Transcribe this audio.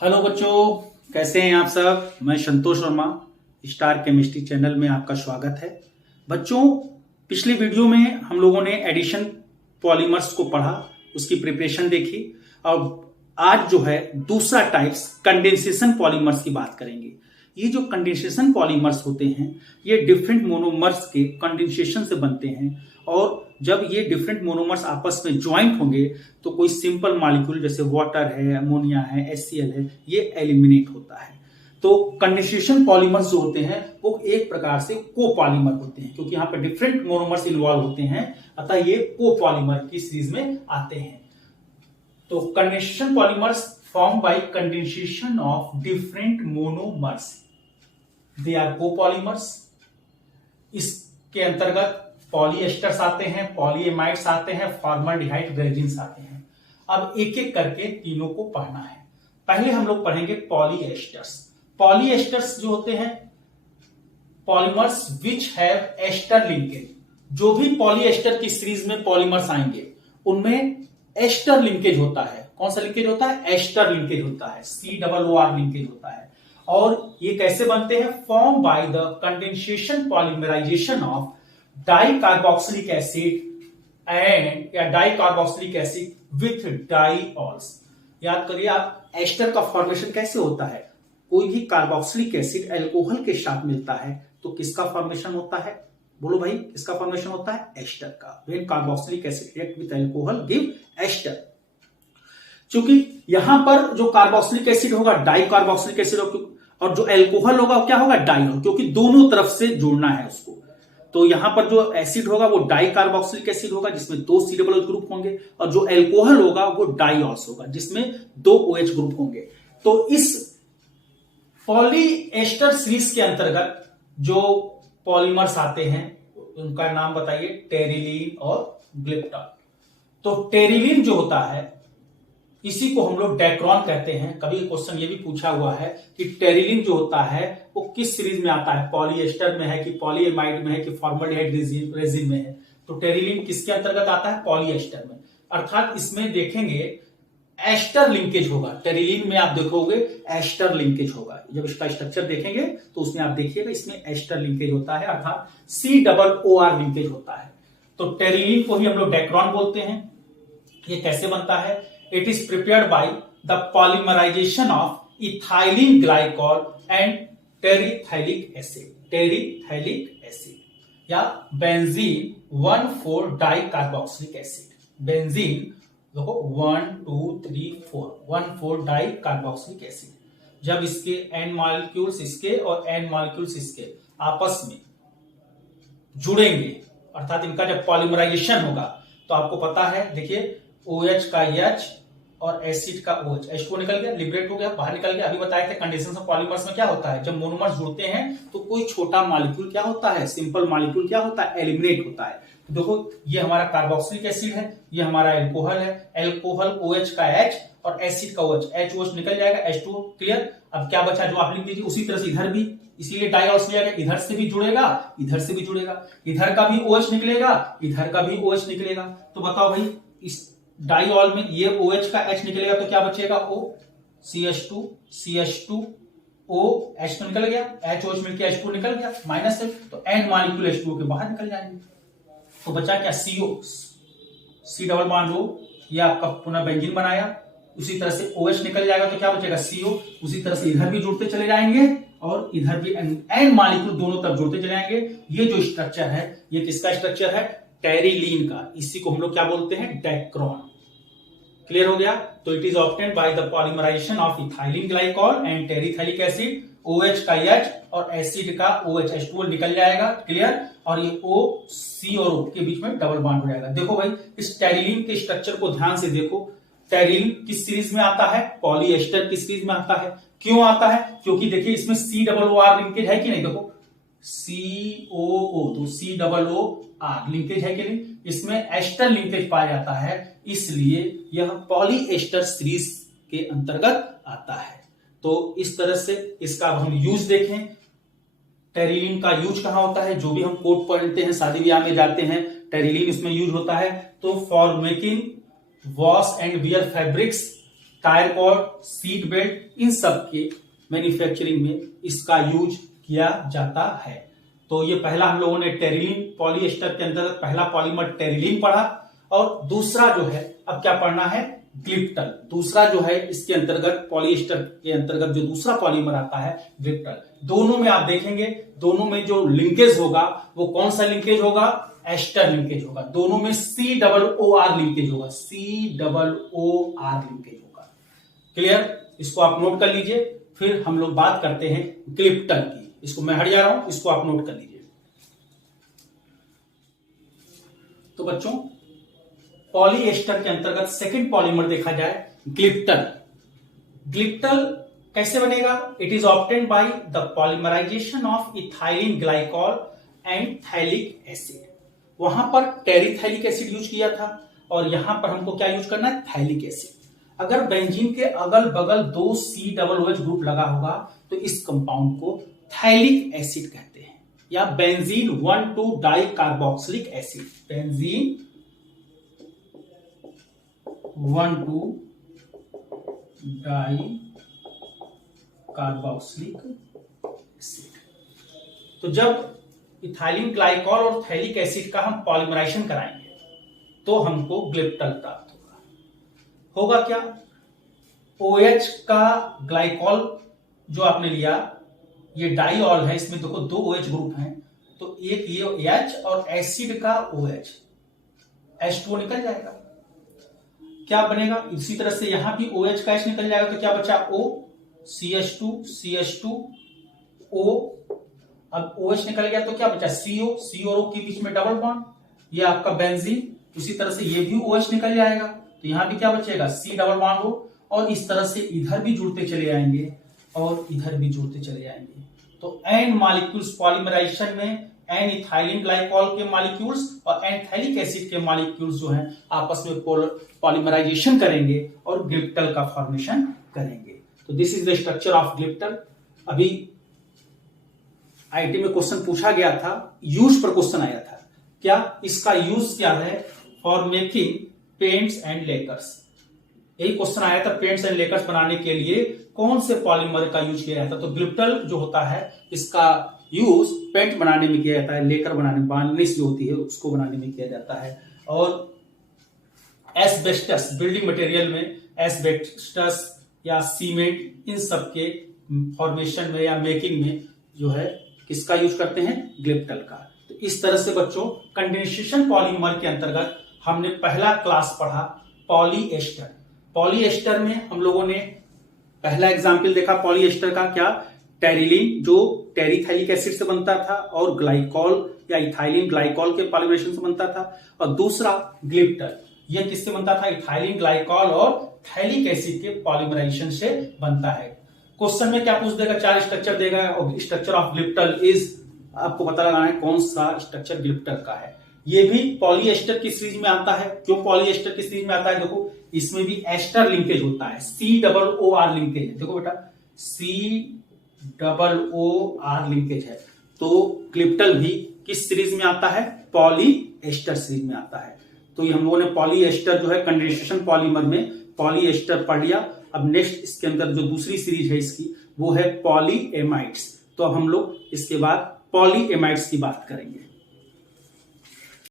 Hello बच्चों, कैसे हैं आप सब। मैं संतोष वर्मा, स्टार केमिस्ट्री चैनल में आपका स्वागत है। बच्चों, पिछली वीडियो में हम लोगों ने एडिशन पॉलीमर्स को पढ़ा, उसकी प्रिपरेशन देखी और आज जो है दूसरा टाइप्स कंडेंसेशन पॉलीमर्स की बात करेंगे। ये जो कंडेंसेशन पॉलीमर्स होते हैं ये डिफरेंट मोनोमर्स के कंडेंसेशन से बनते हैं और जब ये डिफरेंट मोनोमर्स आपस में ज्वाइंट होंगे तो कोई सिंपल मॉलिक्यूल जैसे वाटर है, अमोनिया है, HCl है, ये एलिमिनेट होता है। तो कंडेंसेशन पॉलीमर्स जो होते हैं वो एक प्रकार से कोपॉलीमर होते हैं, क्योंकि यहाँ पे डिफरेंट मोनोमर्स इन्वॉल्व होते हैं, अतः ये कोपॉलीमर की सीरीज में आते हैं। तो condensation polymers form by condensation of different monomers, they are copolymers. इसके अंतर्गत पॉलीएस्टर्स आते हैं, पॉलीएमाइड्स आते हैं, फॉर्मल्डिहाइड रेजिन्स आते हैं। अब एक एक करके तीनों को पढ़ना है। पहले हम लोग पढ़ेंगे पॉलीएस्टर्स। पॉलीएस्टर्स जो होते हैं polymers which have ester linkage. जो भी पॉलीएस्टर की सीरीज में पॉलीमर्स आएंगे उनमें एस्टर लिंकेज होता है। कौन सा लिंकेज होता है? एस्टर लिंकेज होता है, COOR लिंकेज होता है। और ये कैसे बनते हैं? Form by the condensation polymerization of dicarboxylic acid and या डाइकार्बोक्सिलिक एसिड विथ डाइऑल्स। याद करिए आप, एस्टर का फॉर्मेशन कैसे होता है? कोई भी कार्बोक्सिलिक एसिड अल्कोहल के साथ मिलता है तो किसका फॉर्मेशन होता है? बोलो भाई, किसका फॉर्मेशन होता है? एस्टर का। When carboxylic acid react with alcohol give ester. क्योंकि यहां पर जो कार्बोक्सिलिक एसिड होगा डाइकार्बोक्सिलिक एसिड और जो अल्कोहल होगा क्या होगा? डाइऑल, क्योंकि दोनों तरफ से जोड़ना है उसको। तो यहां पर जो एसिड होगा वो डाइकार्बोक्सिलिक एसिड होगा जिसमें 2 COO ग्रुप होंगे, और जो अल्कोहल होगा वो डाइऑल्स होगा जिसमें 2 OH ग्रुप होंगे। तो इस पॉलीएस्टर सीरीज के अंतर्गत जो पॉलीमर्स आते हैं उनका नाम बताइए। टेरिलीन और ग्लिप्टॉल। तो टेरिलीन जो होता है इसी को हम लोग डेक्रॉन कहते हैं। कभी क्वेश्चन ये भी पूछा हुआ है कि टेरिलीन जो होता है वो किस सीरीज में आता है, पॉलीएस्टर में है कि पॉलीएमाइड में है कि फॉर्मल्डिहाइड रेजिन में है। तो टेरिलीन किसके अंतर्गत आता है? पॉलीएस्टर में। अर्थात इसमें देखेंगे एस्टर लिंकेज होगा। टेरिलीन में आप देखोगे एस्टर लिंकेज होगा। जब इसका स्ट्रक्चर देखेंगे तो उसमें आप देखिएगा इसमें एस्टर लिंकेज होता है, अर्थात COOR लिंकेज होता है। तो टेरिलीन को ही हम लोग डेक्रॉन बोलते हैं। ये कैसे बनता है? It is prepared by the polymerization of ethylene glycol and terethylic acid, terethylic acid या benzene 1,4 dicarboxylic acid। बेंजीन देखो 1 2 3 4 1,4 डाइकार्बोक्सिलिक एसिड। जब इसके एन मॉलिक्यूल्स इसके और एन मॉलिक्यूल्स इसके आपस में जुड़ेंगे, अर्थात इनका जब पॉलीमराइजेशन होगा तो आपको पता है, देखिए OH का H और एसिड का OH, H2 निकल गया, लिबरेट हो गया, बाहर निकल गया। अभी बताया था कंडेंसेशन ऑफ पॉलीमर्स में क्या होता है, जब मोनोमर्स जुड़ते हैं तो कोई छोटा मॉलिक्यूल क्या होता है, सिंपल मॉलिक्यूल क्या होता है, एलिमिनेट होता है। तो देखो ये हमारा कार्बोक्सिलिक एसिड है, ये हमारा अल्कोहल है, अल्कोहल OH का H और एसिड का OH, HOH निकल जाएगा, H2 क्लियर। अब क्या बचा जो आप लिख दीजिए, उसी तरह से इधर भी, इसीलिए डाइऑल्स लिया गया, इधर से भी जुड़ेगा, इधर से भी जुड़ेगा, इधर का भी OH निकलेगा, इधर का भी OH निकलेगा। तो बताओ भाई, इस डाइऑल में ये OH का H निकलेगा तो क्या बचेगा? O CH2 CH2 O H तो निकल गया, HOH मिलकर H2 निकल गया, माइनस है तो N मॉलिक्यूल H2 के बाहर निकल जाएंगे। तो बचा क्या? CO C double bond O, ये आपका पुनः बेंजीन बनाया। उसी तरह से OH निकल जाएगा तो क्या बचेगा? CO। उसी तरह से इधर भी जुड़ते चले जाएंगे और इधर भी N मॉलिक्यूल दोनों तरफ जुड़ते चले जाएंगे। ये जो स्ट्रक्चर है ये किसका स्ट्रक्चर है? टेरिलीन का। इसी को हम लोग क्या बोलते हैं? डेक्रॉन। क्लियर हो गया? तो it is obtained by the polymerisation of ethylene glycol and terephthalic acid. OH का H और एसिड का OH, H2O निकल जाएगा, क्लियर। और ये O C और O के बीच में डबल बॉन्ड हो जाएगा। देखो भाई, इस टेरिलीन के स्ट्रक्चर को ध्यान से देखो। टेरिलीन किस सीरीज में आता है? पॉलीएस्टर की सीरीज में आता है। क्यों आता है? क्योंकि देखिए इसमें COOR लिंकेज है कि नहीं, देखो COO, तो COOR लिंकेज है कि नहीं, इसमें एस्टर लिंकेज पाया जाता है, इसलिए यह पॉलीएस्टर सीरीज के अंतर्गत आता है। तो इस तरह से इसका हम यूज देखें। टेरिलीन का यूज कहां होता है? जो भी हम कोट पढ़ते हैं, शादी ब्याह में जाते हैं, टेरिलीन इसमें यूज होता है। तो for making wash and wear fabrics tyre cord, seat belt, इन सब के मैन्युफैक्चरिंग में इसका यूज किया जाता है। तो ये पहला हम लोगों ने टेरिलीन पॉलिएस्टर के अंतर्गत पहला पॉलीमर टेरिलीन पढ़ा, और दूसरा जो है अब क्या पढ़ना है, ग्लिप्टल। दूसरा जो है इसके अंतर्गत पॉलिएस्टर के अंतर्गत जो दूसरा पॉलीमर आता है ग्लिप्टल। दोनों में आप देखेंगे, दोनों में जो लिंकेज होगा वो कौन सा लिंकेज होगा, एस्टर लिंकेज होगा। दोनों में COOR लिंकेज होगा, COOR लिंकेज होगा। क्लियर? इसको आप नोट कर लीजिए। फिर हम लोग बात करते हैं ग्लिप्टल की। इसको मैं हट जा रहा हूं, इसको आप नोट कर लीजिए। तो बच्चों, पॉलीएस्टर के अंतर्गत सेकंड पॉलीमर देखा जाए ग्लिप्टल। ग्लिप्टल कैसे बनेगा? It is obtained by the polymerisation of ethylene glycol and phthalic acid. वहां पर टेरिथैलिक एसिड यूज किया था और यहां पर हमको क्या यूज करना है, थैलिक एसिड। अगर बेंजीन के अगल बगल 2 COOH ग्रुप लगा होगा तो इस कंपाउंड को थैलिक एसिड कहते हैं, या benzene 1,2 di carboxylic acid. Benzene 1,2 di carboxylic acid. तो जब इथाइलिन ग्लाइकॉल और थैलिक एसिड का हम पॉलीमराइजेशन कराएंगे तो हमको ग्लिप्टल प्राप्त होगा क्या, OH का ग्लाइकॉल जो आपने लिया, ये डाईऑल है, इसमें देखो 2 OH ग्रुप हैं, तो एक ये H और एसिड का OH, H2O निकल जाएगा। क्या बनेगा? इसी तरह से यहां भी OH का H निकल जाएगा, तो क्या बचा, O, CH2, CH2O। अब OH निकल गया तो क्या बचा, CO, CO और O के बीच में डबल बॉन्ड, ये आपका बेंजीन। उसी तरह से ये भी OH निकल जाएगा, तो यहां भी क्या बचेगा, C डबल बॉन्ड हो, और इस तरह से इधर भी जुड़ते चले जाएंगे और इधर भी जुड़ते चले जाएंगे। तो एन मॉलिक्यूल्स पॉलीमराइजेशन में एन इथाइलिन ग्लाइकॉल के मॉलिक्यूल्स और एन थैलिक एसिड के मॉलिक्यूल्स जो हैं आपस में पॉलीमराइजेशन करेंगे और ग्लिप्टल का फॉर्मेशन करेंगे। तो this is the structure of glyptal. अभी आईटी में क्वेश्चन पूछा गया था, यूज पर क्वेश्चन आया था, क्या इसका यूज क्या है, for making paints and Lakers. यही क्वेश्चन आया था, पेंट्स एंड लेकर्स बनाने के लिए कौन से पॉलीमर का यूज किया जाता है। तो ग्लिप्टल जो होता है इसका यूज पेंट बनाने में किया जाता है, लेकर बनाने, बार्निश जो होती है उसको बनाने में किया जाता है। और एस्बेस्टस, बिल्डिंग मटेरियल में एस्बेस्टस या सीमेंट, इन सब के फॉर्मेशन में या मेकिंग में जो है किसका यूज करते हैं, ग्लिप्टल का। तो इस तरह से बच्चों कंडेंसेशन पॉलीमर के अंतर्गत हमने पहला क्लास पढ़ा पॉलीएस्टर। पॉलीएस्टर में हम लोगों ने पहला एग्जाम्पल देखा पॉलीएस्टर का, क्या, टेरिलीन जो टेरिथैलिक एसिड से बनता था और ग्लाइकॉल या इथाइलिन ग्लाइकॉल के पॉलीमरेशन से बनता था, और दूसरा ग्लिप्टल, यह किससे बनता था, इथाइलिन ग्लाइकॉल और थैलिक एसिड के पॉलीमराइजेशन से बनता है। क्वेश्चन में क्या पूछ देगा, 4 स्ट्रक्चर देगा और स्ट्रक्चर ऑफ ग्लिप्टल इज, आपको पता लगाना है कौन सा स्ट्रक्चर ग्लिप्टल का है। ये भी पॉलीएस्टर की सीरीज में आता है। क्यों पॉलीएस्टर की सीरीज में आता है, देखो इसमें भी एस्टर लिंकेज होता है, COOR लिंकेज है। देखो बेटा COOR लिंकेज है। तो ग्लिप्टल भी किस सीरीज में आता है, पॉलीएस्टर सीरीज में आता है। तो ये हम लोगों ने पॉलीएस्टर जो है कंडेंसेशन पॉलीमर में पॉलीएस्टर पढ़ लिया। अब नेक्स्ट इसके अंदर जो दूसरी सीरीज है इसकी वो है पॉलीएमाइड्स। तो अब हम लोग इसके बाद पॉलीएमाइड्स की बात करेंगे।